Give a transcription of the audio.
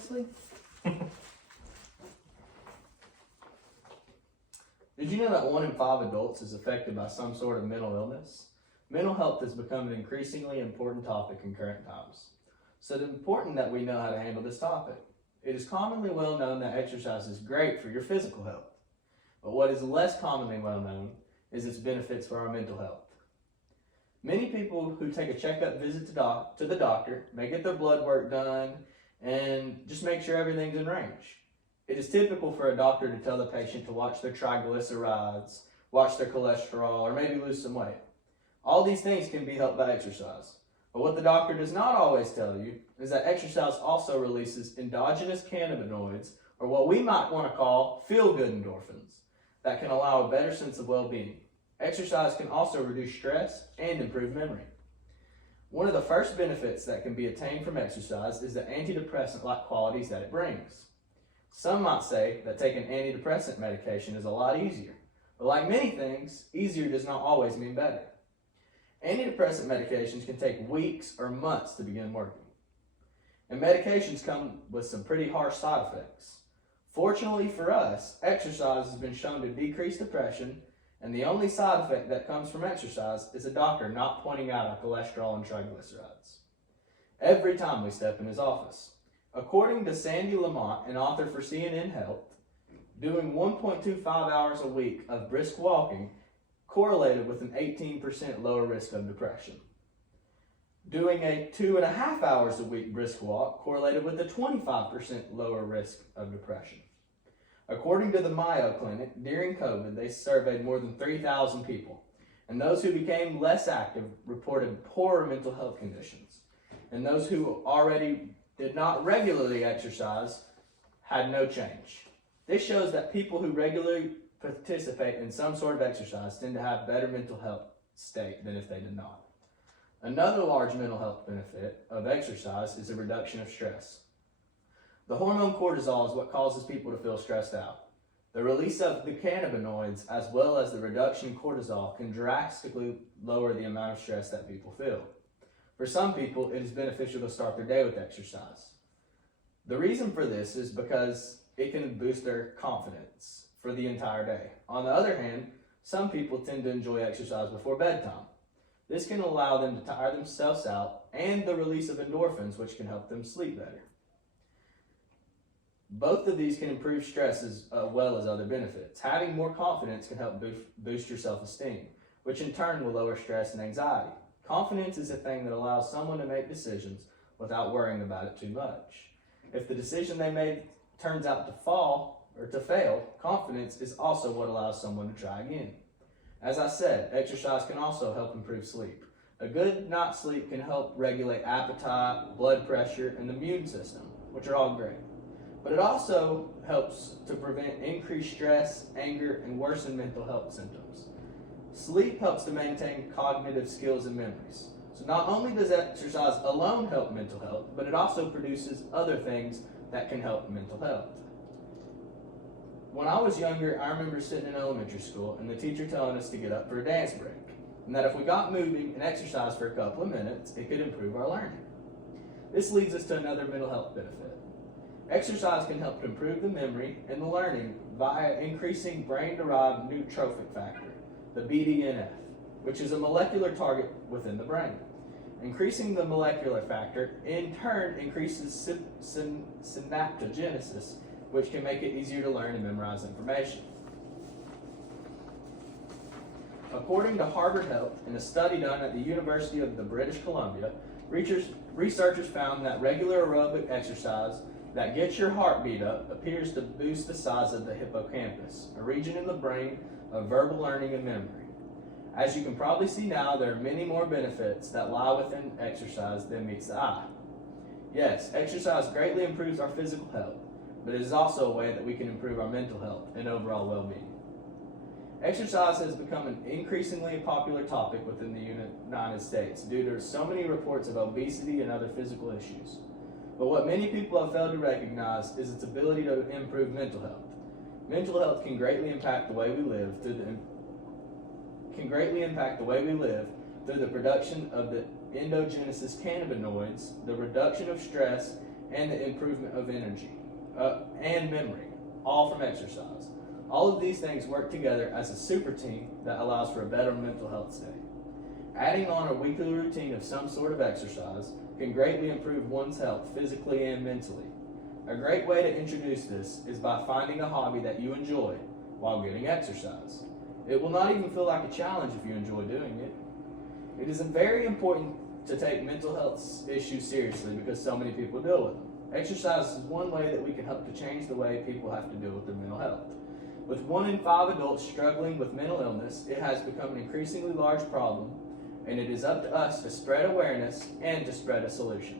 Wesley? Did you know that 1 in 5 adults is affected by some sort of mental illness? Mental health has become an increasingly important topic in current times. So it's important that we know how to handle this topic. It is commonly well known that exercise is great for your physical health. But what is less commonly well known is its benefits for our mental health. Many people who take a checkup visit to the doctor may get their blood work done and just make sure everything's in range. It is typical for a doctor to tell the patient to watch their triglycerides, watch their cholesterol, or maybe lose some weight. All these things can be helped by exercise. But what the doctor does not always tell you is that exercise also releases endogenous cannabinoids, or what we might want to call feel-good endorphins, that can allow a better sense of well-being. Exercise can also reduce stress and improve memory. One of the first benefits that can be attained from exercise is the antidepressant-like qualities that it brings. Some might say that taking antidepressant medication is a lot easier, but like many things, easier does not always mean better. Antidepressant medications can take weeks or months to begin working, and medications come with some pretty harsh side effects. Fortunately for us, exercise has been shown to decrease depression, and the only side effect that comes from exercise is a doctor not pointing out our cholesterol and triglycerides every time we step in his office. According to Sandy Lamont, an author for CNN Health, doing 1.25 hours a week of brisk walking correlated with an 18% lower risk of depression. Doing a 2.5 hours a week brisk walk correlated with a 25% lower risk of depression. According to the Mayo Clinic, during COVID, they surveyed more than 3,000 people, and those who became less active reported poorer mental health conditions, and those who already did not regularly exercise had no change. This shows that people who regularly participate in some sort of exercise tend to have better mental health state than if they did not. Another large mental health benefit of exercise is a reduction of stress. The hormone cortisol is what causes people to feel stressed out. The release of the cannabinoids as well as the reduction in cortisol can drastically lower the amount of stress that people feel. For some people, it is beneficial to start their day with exercise. The reason for this is because it can boost their confidence for the entire day. On the other hand, some people tend to enjoy exercise before bedtime. This can allow them to tire themselves out and the release of endorphins, which can help them sleep better. Both of these can improve stress as well as other benefits. Having more confidence can help boost your self-esteem, which in turn will lower stress and anxiety. Confidence is a thing that allows someone to make decisions without worrying about it too much. If the decision they made turns out to fail, confidence is also what allows someone to try again. As I said, exercise can also help improve sleep. A good night's sleep can help regulate appetite, blood pressure, and the immune system, which are all great. But it also helps to prevent increased stress, anger, and worsen mental health symptoms. Sleep helps to maintain cognitive skills and memories. So not only does exercise alone help mental health, but it also produces other things that can help mental health. When I was younger, I remember sitting in elementary school and the teacher telling us to get up for a dance break, and that if we got moving and exercised for a couple of minutes, it could improve our learning. This leads us to another mental health benefit. Exercise can help to improve the memory and the learning via increasing brain-derived neurotrophic factor, the BDNF, which is a molecular target within the brain. Increasing the molecular factor in turn increases synaptogenesis, which can make it easier to learn and memorize information. According to Harvard Health, in a study done at the University of the British Columbia, researchers found that regular aerobic exercise that gets your heartbeat up appears to boost the size of the hippocampus, a region in the brain of verbal learning and memory. As you can probably see now, there are many more benefits that lie within exercise than meets the eye. Yes, exercise greatly improves our physical health, but it is also a way that we can improve our mental health and overall well-being. Exercise has become an increasingly popular topic within the United States due to so many reports of obesity and other physical issues. But what many people have failed to recognize is its ability to improve mental health. Mental health can greatly impact the way we live through the production of the endogenous cannabinoids, the reduction of stress, and the improvement of energy and memory, all from exercise. All of these things work together as a super team that allows for a better mental health state. Adding on a weekly routine of some sort of exercise can greatly improve one's health physically and mentally. A great way to introduce this is by finding a hobby that you enjoy while getting exercise. It will not even feel like a challenge if you enjoy doing it. It is very important to take mental health issues seriously because so many people deal with them. Exercise is one way that we can help to change the way people have to deal with their mental health. With 1 in 5 adults struggling with mental illness, it has become an increasingly large problem, and it is up to us to spread awareness and to spread a solution.